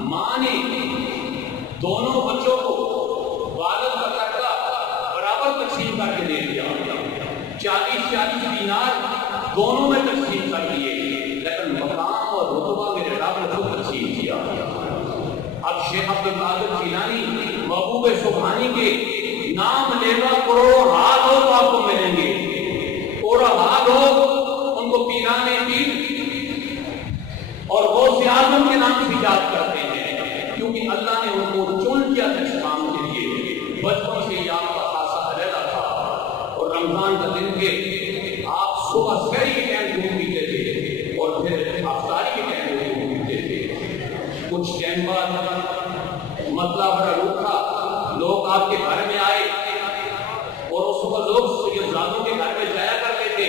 ماں نے دونوں بچوں کو والد کا قرضہ برابر تقسیم کر کے دے دیا، 40 دینار دونوں میں تقسیم کر دیے، لیکن مقام اور رتبہ میرے رب نے خود تقسیم کیا۔ اب شیخ عبد القادر جیلانی محبوب سبحانی کے نام لیوا کروڑوں حال ہو تو آپ کو ملیں گے، کروڑوں حال ہو ان کو پیرانے پیر اور غوث اعظم کے نام سے یاد کرتے ہیں، کیونکہ اللہ نے ان کو چن کیا تھا اس کام کے لیے۔ بچپن سے آپ کا خاصا علیحدہ تھا، اور رمضان کا دن کے آپ صبح سحری کے ٹائم دودھ پیتے تھے اور پھر افطاری کے ٹائم دودھ پیتے تھے۔ کچھ ٹائم بعد مسئلہ بڑا روکھا، لوگ آپ کے گھر میں آئے اور اس وقت لوگ سیدزادوں کے گھر میں جایا کرتے تھے۔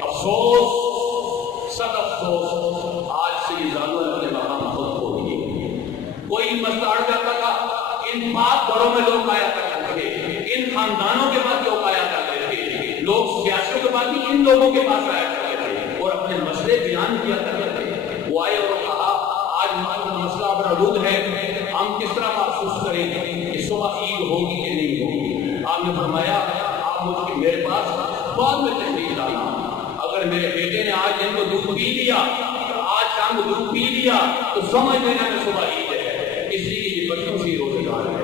افسوس، سب افسوس، آج سیدزادوں نے اپنے مقام خود کھو دیے۔ کوئی مسئلہ اڑ جاتا تھا، ان پاک گھروں میں لوگ آیا کرتے تھے، ان خاندانوں کے پاس لوگ آیا کرتے تھے، لوگ سیاسیوں کے پاس بھی ان لوگوں کے پاس آیا کرتے تھے اور اپنے مسئلے بیان کیا کرتے تھے۔ وہ آئے اور کہا آج ہمارا مسئلہ بڑا ہے، ہم کس طرح محسوس کریں گے کہ صبح عید ہوگی کہ نہیں ہوگی؟ آپ نے فرمایا آپ مجھ کے میرے پاس بعد میں تشریف لانا، اگر میرے بیٹے نے آج ان کو دودھ پی لیا، آج شام کو دودھ پی لیا تو سمجھ لینا کہ صبح عید ہے، اس لیے یہ بچوں سے روزے دار ہے۔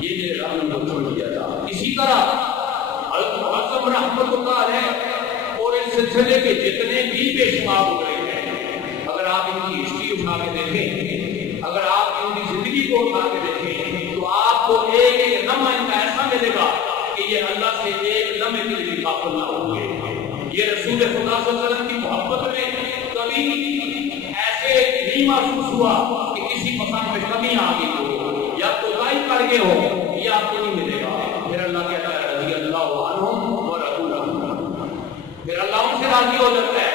یہ میرے رب نے مجھ کو دیا تھا۔ اسی طرح حضرت رحمت اللہ علیہ اور اس سلسلے کے جتنے بھی بے شمار ہوئے ہیں، اگر آپ ان کی ہسٹری اٹھا کے دیکھیں، اگر آپ ان کی زندگی کو اٹھا کے دیکھیں تو آپ کو ایک ایک لمحہ ان کا ایسا ملے گا کہ یہ اللہ سے ایک لمحے کے لیے غافل نہ ہوئے۔ یہ رسول خدا صلی اللہ علیہ وسلم کی محبت میں کبھی ایسے نہیں محسوس ہوا کہ کسی پسند میں کمی آ گئی ہو یا کوتاہی کر گئے ہو، یہ آپ کو نہیں ملے گا۔ پھر اللہ کہتا ہے رضی اللہ عنہم ورضوا عنہ، پھر اللہ ان سے راضی ہو جاتا ہے،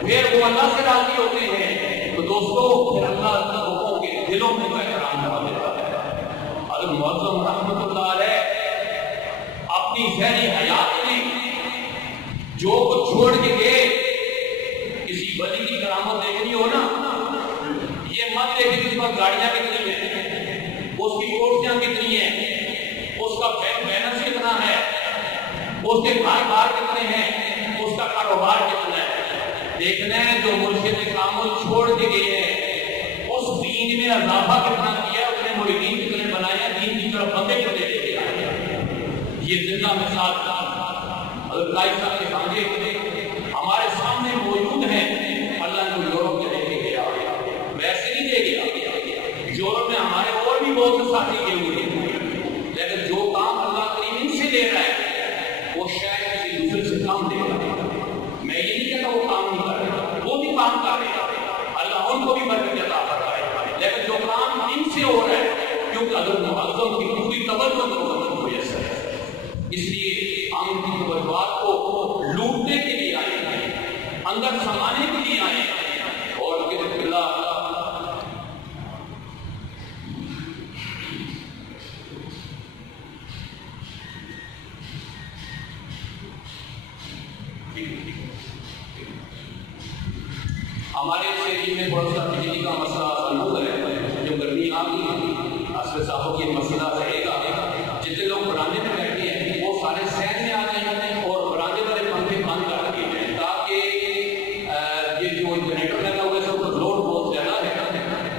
پھر وہ اللہ سے راضی ہوتے ہیں، تو دوستو پھر اللہ لوگوں کے دلوں میں احترام بنا دیتا ہے۔ حضرت معظم رحمت اللہ علیہ اپنی ذہنی حیات میں جو کچھ چھوڑ کے گئے، کسی ولی کی کرامت دیکھنی ہو نا، یہ مت دیکھیں کہ اس پر گاڑیاں کتنی ہیں، اس کی کوٹیاں کتنی ہیں، اس کا بیلنس کتنا ہے، اس کے گھر بار کتنے ہیں، اس کا کاروبار کتنا ہے۔ دیکھنا ہے جو مرشد کامل چھوڑ کے گئے ہیں، اس دین میں اضافہ کتنا کیا، اس نے مریدین کتنے بنایا، دین کی طرف بندے کتنے لے کے آئے۔ یہ زندہ مثال حضرت قائد صاحب کے بھانجے ہمارے سامنے موجود ہیں۔ اللہ نے یورپ کے لے کے گیا، ویسے نہیں دے گیا، یورپ میں ہمارے اور بھی بہت سے ساتھی گئے ہوئے ہیں، لیکن جو کام اللہ کریم ان سے دے رہا ہے وہ شاید کسی دوسرے سے کام دے رہا ہے۔ میں یہ نہیں کہتا وہ کام نہیں کر رہے، وہ بھی کام کر رہے ہیں، اللہ ان کو بھی برکت عطا کر رہا ہے، لیکن جو کام ان سے ہو رہا ہے کیونکہ حضرت معظم کی پوری توجہ کی وجہ سے ہے، اس لیے ہم ان کی توجہات کو لوٹنے کے لیے آئے ہیں، اندر سمانے کے لیے آئے ہیں، اور کہ اللہ ہمارے شہری میں بہت سا بجلی کا مسئلہ سنبھل ہے، جو گرمی آ گئی اصل صاحب یہ مسئلہ رہے گا۔ جتنے لوگ براندے میں بیٹھے ہیں وہ سارے سین میں آ جائیں اور براندے والے پنکھے بند کر دیے ہیں، تاکہ یہ جو جنریٹر لگا ہوا ہے اس کا لوڈ بہت زیادہ ہے،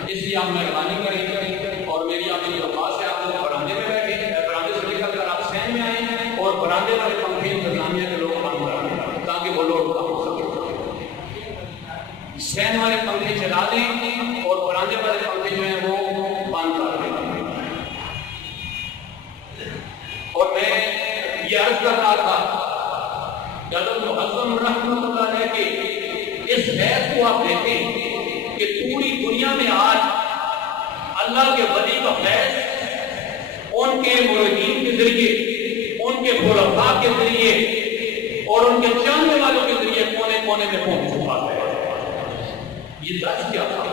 اس لیے آپ مہربانی کریں اور میری آپ کی درخواست ہے آپ لوگ براندے میں بیٹھے، براندے سے نکل کر آپ سین میں آئیں اور براندے والے پنکھے انتظامیہ کے لوگ بند کر دیں تاکہ وہ لوڈ کم ہو سکے۔ سین والے پنکھے چلا دیں اور براندے والے پنکھے جو ہیں وہ بند کر دیں۔ اور میں یہ عرض کر رہا تھا کہ حضرت معظم رحمت اللہ علیہ کے اس حیث کو آپ دیکھیں کہ پوری دنیا میں آج اللہ کے ولی کا فیض ان کے مریدین کے ذریعے، ان کے خلفاء کے ذریعے اور ان کے چاہنے والوں کے ذریعے کونے کونے میں پہنچ چکا ہے۔ یہ دس کیا تھا،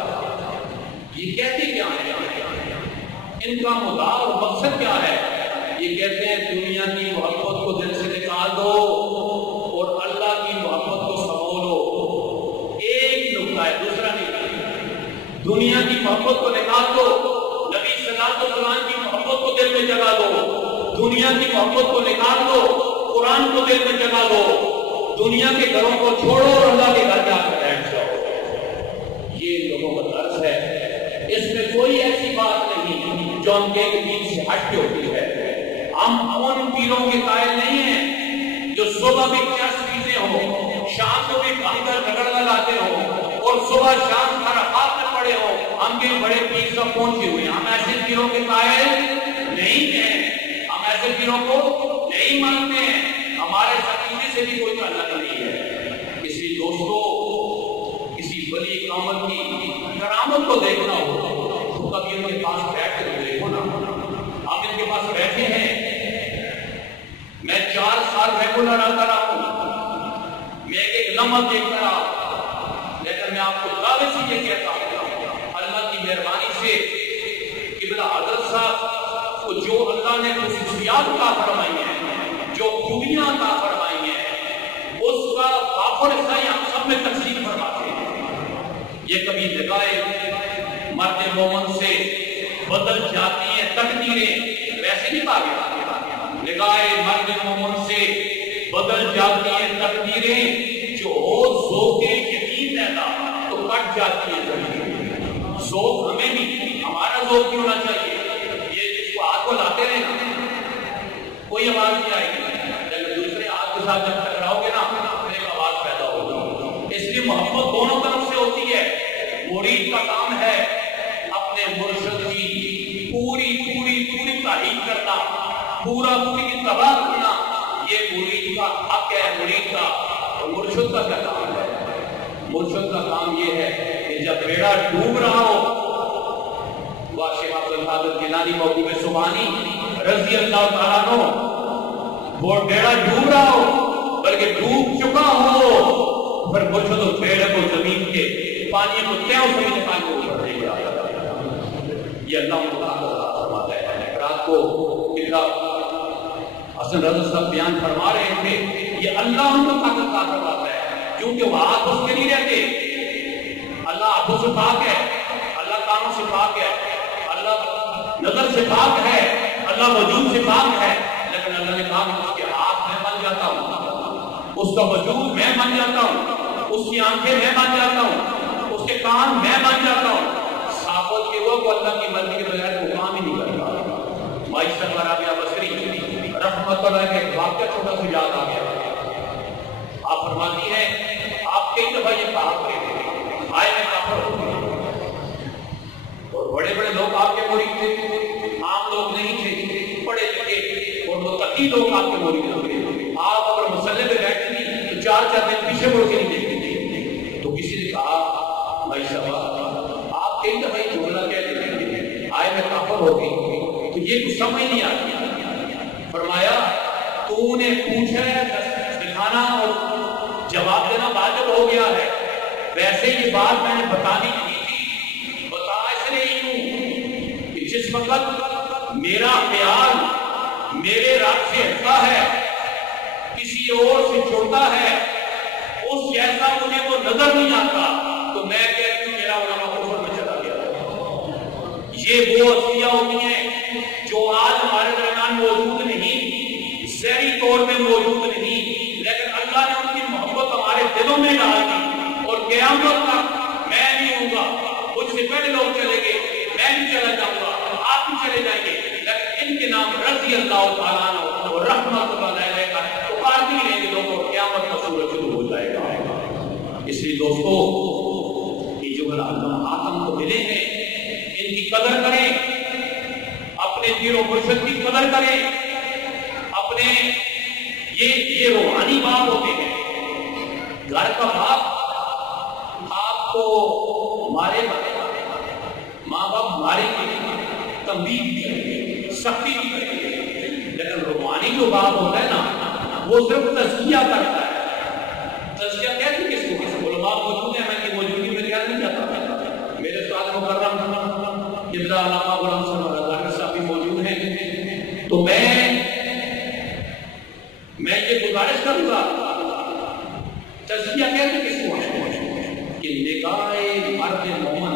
یہ کہتے کیا ہے، ان کا مدعا اور مقصد کیا ہے؟ یہ کہتے ہیں دنیا کی محبت کو دل سے نکال دو اور اللہ کی محبت کو سمو لو۔ ایک نقطہ ہے، دوسرا نہیں، دنیا کی محبت کو نکال دو، نبی صلی اللہ علیہ وسلم کی محبت کو دل میں جگا دو، دنیا کی محبت کو نکال دو، قرآن کو دل میں جگا دو، دنیا کے گھروں کو چھوڑو اور اللہ کے گھر جا کر بیٹھ جاؤ۔ یہ لوگوں کا طرز ہے، اس میں کوئی ایسی بات نہیں جو ہم کے دین سے ہٹ کے ہوتی ہے۔ ہم ان پیروں کے قائل نہیں ہیں جو صبح بھی 10 چیزیں ہوں، شام کو بھی بھنگر رگڑ لگاتے ہوں اور صبح شام خرافات میں پڑے ہوں، ہم کے بڑے پیر سب پہنچے ہوئے ہیں۔ ہم ایسے پیروں کے قائل نہیں ہیں، ہم ایسے پیروں کو نہیں مانتے ہیں، ہمارے عقیدے سے بھی کوئی تعلق نہیں ہے۔ کسی دوستوں، کسی ولی کامل کی کرامت کو دیکھنا ہو تو کبھی ان کے پاس بیٹھ کر دیکھو نا۔ ہم ان کے پاس بیٹھے ہیں، میں 4 سال ریگولر آتا رہا ہوں، میں ایک لمحہ دیکھتا رہا، لیکن میں آپ کو دعوے سے یہ کہتا ہوں اللہ کی مہربانی سے قبلہ حضرت صاحب کو جو اللہ نے خصوصیات عطا فرمائی ہیں، جو خوبیاں عطا فرمائی ہیں، اس کا باخر حصہ ہم سب میں تقسیم فرماتے ہیں۔ یہ کبھی نگاہ مرد مومن سے بدل جاتی ہیں تقدیریں، ویسے نہیں پاگے، نگاہ مرد مومن سے بدل جاتی ہیں تقدیریں، جو ہو ذوق یقین پیدا تو کٹ جاتی ہیں تقدیریں۔ ذوق ہمیں بھی، ہمارا ذوق بھی ہونا چاہیے، یہ جس کو ہاتھ کو لاتے رہے نا کوئی آواز نہیں آئے گی، لیکن دوسرے ہاتھ کے ساتھ جب ٹکراؤ گے نا ایک آواز پیدا ہوگی۔ اس لیے محبت دونوں طرف سے ہوتی ہے۔ مرید کا کام ہے اپنے مرشد کی پوری تعریف کرنا، پوری تباہ کرنا، یہ مرید کا حق ہے، مرید کا۔ اور مرشد کا کیا کام ہے؟ مرشد کا کام یہ ہے کہ جب بیڑا ڈوب رہا ہو، شیخ عبد القادر جیلانی موقوف سبحانی رضی اللہ تعالیٰ عنہ، وہ بیڑا ڈوب رہا ہو بلکہ ڈوب چکا ہو، پھر مرشد اس بیڑے کو زمین کے پانی کو کیا زمین پانی کو اوپر لے جاتا ہے۔ یہ اللہ فرماتا ہے۔ رات کو حسن رضا صاحب بیان فرما رہے تھے، یہ اللہ ان کو طاقت عطا کرواتا ہے، کیونکہ وہ ہاتھ اس کے نہیں رہتے۔ اللہ ہاتھوں سے پاک ہے، اللہ کانوں سے پاک ہے، اللہ نظر سے پاک ہے، اللہ وجود سے پاک ہے، لیکن اللہ نے کہا اس کے ہاتھ میں بن جاتا ہوں، اس کا وجود میں بن جاتا ہوں، اس کی آنکھیں میں بن جاتا ہوں، اس کے کان میں بن جاتا ہوں۔ صحابت کے وہ اللہ کی مرضی کے بغیر وہ کام ہی نہیں کرتا۔ مائی سرور رابعہ بصری رحمت اللہ کے ایک واقعہ چھوٹا سا یاد آ گیا۔ آپ فرماتی ہیں آپ کئی دفعہ یہ کہا کرتے تھے آئے میں کافر ہو گئے، اور بڑے بڑے لوگ آپ کے مرید تھے، عام لوگ نہیں تھے، پڑھے لکھے اور متقی لوگ آپ کے مرید تھے۔ آپ اگر مسئلے پہ بیٹھتے تھی تو 4 دن پیچھے مڑ کے نہیں دیکھتے تھے۔ تو کسی نے کہا بھائی صاحب آپ کئی دفعہ یہ جملہ کہہ دیتے تھے آئے میں کافر ہو گئی، تو یہ کچھ سمجھ نہیں آتی۔ فرمایا تو نے پوچھا ہے دکھانا اور جواب دینا واجب ہو گیا ہے، ویسے یہ بات میں نے بتانی نہیں تھی، بتا اس رہی ہوں کہ جس وقت میرا خیال میرے رب سے ہٹتا ہے، کسی اور سے جڑتا ہے، اس جیسا مجھے وہ نظر نہیں آتا، تو میں کہتی ہوں میرا علماء کفر میں چلا گیا۔ یہ وہ اشیاء ہوتی ہیں جو آج ہمارے درمیان موجود نہیں، ذہنی طور پہ موجود نہیں، لیکن اللہ نے ان کی محبت ہمارے دلوں میں ڈال دی، اور قیامت تک میں نہیں ہوں گا، مجھ سے پہلے لوگ چلے گئے، میں بھی چلا جاؤں گا، آپ بھی چلے جائیں گے، لیکن ان کے نام رضی اللہ تعالیٰ عنہ اور رحمت اللہ علیہ کا پکارتی رہیں گے لوگوں، قیامت کا سورج شروع ہو جائے گا۔ اس لیے دوستو یہ جو حاتم کو ملے ہیں ان کی قدر کریں، اپنے پیر و مرشد کی قدر کریں، اپنے یہ روحانی باپ ہوتے ہیں۔ گھر کا باپ آپ کو مارے ماں باپ مارے گے، تنبیہ بھی کریں گے، سختی بھی کریں گے، لیکن روحانی جو باپ ہوتا ہے نا وہ صرف تزکیہ کرتا ہے۔ تزکیہ کہتے ہیں کس کو؟ علماء موجود ہیں، میں کی موجودگی میں کہنا نہیں چاہتا، میرے ساتھ مکرم قبلہ علامہ غلام صاحب بھی موجود ہیں، تو میں یہ گزارش کروں گا، تزکیہ کہتے کس کو ہے کہ نگاہ مرد مومن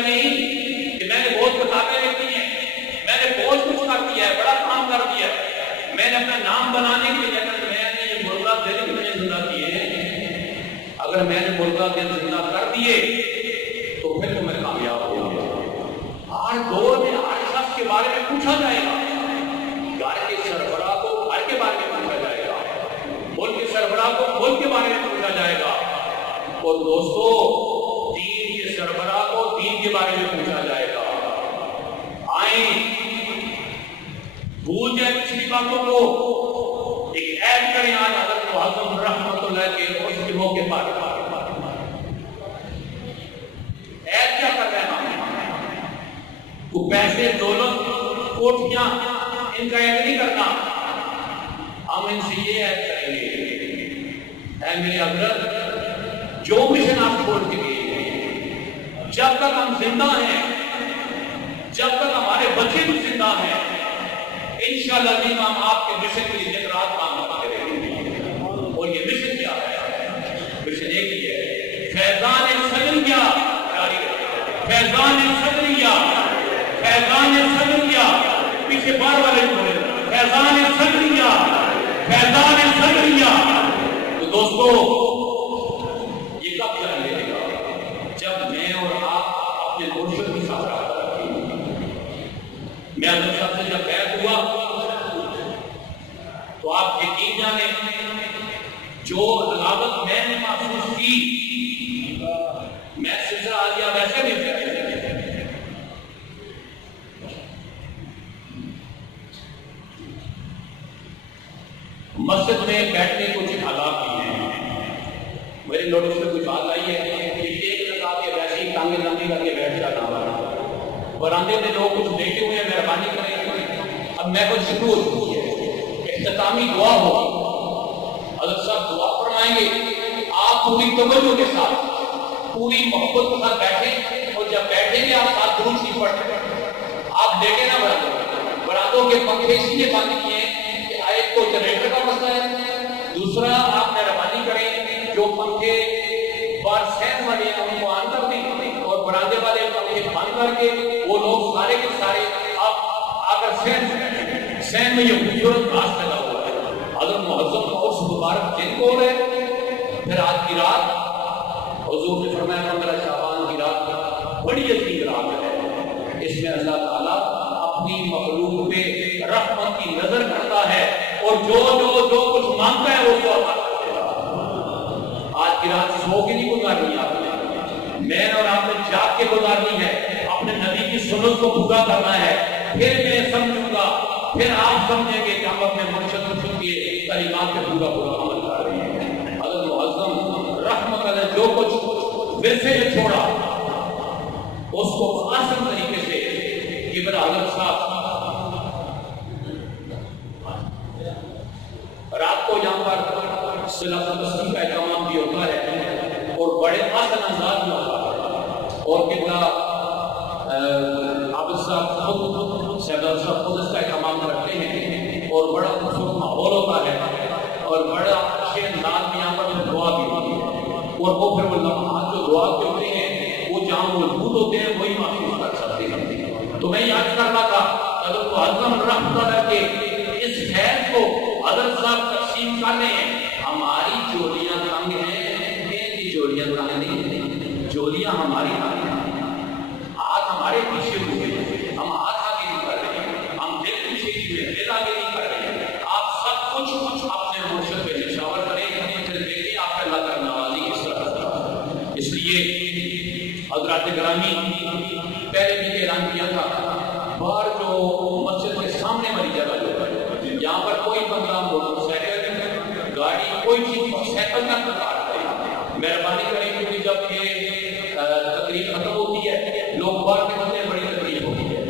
یا نہیں کہ میں نے بہت کتابیں لکھی ہیں، میں نے بہت کچھ کر دیا ہے، بڑا کام کر دیا ہے، میں نے اپنا نام بنانے کے لیے اگر میں نے یہ مردہ دل کتنے زندہ کیے ہیں، اگر میں نے مردہ دل زندہ کر دیے تو پھر تو میں کامیاب ہو گیا۔ ہر دور میں ہر شخص کے بارے میں پوچھا جائے گا، گھر کے سربراہ کو گھر کے بارے میں پوچھا جائے گا، ملک کے سربراہ کو ملک کے بارے میں پوچھا جائے گا، اور دوستو دین کے سربراہ کو دین کے بارے میں پوچھا جائے گا۔ آئیں بھول جائیں پچھلی باتوں کو، ایک عید کریں آج حضرت معظم رحمت اللہ کے اس کے موقع پر۔ عید کیا کر رہے ہیں ہم؟ وہ پیسے دولت کوٹھیاں ان کا عید نہیں کرنا، ہم ان سے یہ عید کریں گے، اے میرے حضرت جو مشن آپ چھوڑ کے گئے، جب تک ہم زندہ ہیں، جب تک ہمارے بچے بھی زندہ ہیں، انشاءاللہ بھی ہم آپ کے مشن کے لیے دن رات کام کرتے رہیں گے۔ اور یہ مشن کیا ہے؟ مشن ایک ہی ہے، فیضان صدریہ جاری رکھیں، فیضان صدریہ، فیضان صدریہ، پیچھے بار والے بولے فیضان صدریہ، فیضان صدریہ۔ تو دوستو یہ کب جاری رہے گا؟ جب میں اور آپ اپنے مرشد کی ساتھ رابطہ رکھیں گے۔ میں حضرت صاحب سے جب بیعت ہوا تو آپ یقین جانیں جو علاوت میں نے محسوس کی، میں سلسلہ عالیہ ویسے نہیں کرتے۔ مسجد میں بیٹھنے کچھ حالات بھی ہیں، میرے نوٹس میں کچھ بات آئی ہے کہ ایک لگا کے ویسے ہی ٹانگیں لمبی کر کے بیٹھ جاتا ہوں، براندے میں لوگ کچھ دیکھے ہوئے ہیں، مہربانی کریں۔ اب میں کچھ شروع ہو چکی ہے، اختتامی دعا ہوگی، حضرت صاحب دعا فرمائیں گے، آپ پوری توجہ کے ساتھ پوری محبت کے ساتھ بیٹھیں، اور جب بیٹھیں گے آپ ساتھ درود شریف پڑھیں، آپ دیکھیں نا برادوں کے پنکھے اسی لیے بند کیے ہیں کہ ایک تو جنریٹر کا مسئلہ ہے، دوسرا آپ مہربانی کریں جو پنکھے بار سین والے ہیں ان کو آن کر دیں، اور برادے والے پنکھے بند کر کے وہ لوگ سارے کے سارے اگر سین میں یہ خوبصورت گھاس لگا ہوا ہے، حضرت معظم کا اس مبارک دن کو ہے، پھر آج کی رات حضور نے فرمایا 15 شعبان کی رات بڑی عظیم رات ہے، اس میں اللہ تعالیٰ اپنی مخلوق پہ رحمت کی نظر کرتا ہے، اور جو کچھ مانگتا ہے وہ اس کو عطا کرتا ہے۔ آج کی رات سو کے نہیں گزارنی آپ نے، میں اور آپ نے جاگ کے گزارنی ہے، اپنے نبی کی سنت کو پورا کرنا ہے، پھر میں سمجھوں گا، پھر آپ سمجھیں گے کہ ہم اپنے مرشد کے تعلیمات پہ پورا عمل کر رہے ہیں۔ حضرت معظم رحمت اللہ جو کچھ ورثے میں چھوڑا اس کو آسان طریقے سے یہ میرا حضرت صاحب رات کو یہاں پر صلاۃ التسبیح کا اہتمام بھی ہوتا ہے، اور بڑے آسان انداز میں ہوتا ہے، اور کتنا عابد صاحب خود سیدہ صاحب خود اس کا اہتمام کرتے ہیں، اور بڑا خوبصورت ماحول ہوتا ہے، اور بڑا اچھے انداز میں یہاں پر دعا بھی ہوتی ہے، اور وہ پھر وہ لمحات جو دعا کے ہوتے ہیں وہ جہاں موجود ہوتے ہیں وہی محسوس کر سکتے ہیں۔ تو میں یاد کرنا تھا حضرت معظم رحمت اللہ کے اس خیر کو حضرت صاحب تقسیم کر رہے ہیں۔ ہماری چولیاں تنگ ہیں، ان کی چولیاں تنگ نہیں ہیں، چولیاں ہماری تنگ ہیں، ہاتھ ہمارے پیچھے ہوئے ہیں، ہم ہاتھ آگے نہیں کر رہے ہیں، ہم دل پیچھے ہوئے ہیں، دل آگے نہیں کر رہے ہیں۔ آپ سب کچھ اپنے مرشد پہ نشاور کریں، پھر دیکھیں آپ کا اللہ کا نوازی کس طرح ہوتا ہے۔ اس لیے حضرات گرامی پہلے بھی اعلان کیا تھا، باہر جو مسجد کے سامنے والی جگہ جو ہے یہاں پر کوئی بندہ موٹر سائیکل گاڑی کوئی چیز سائیکل کا کرے، مہربانی کریں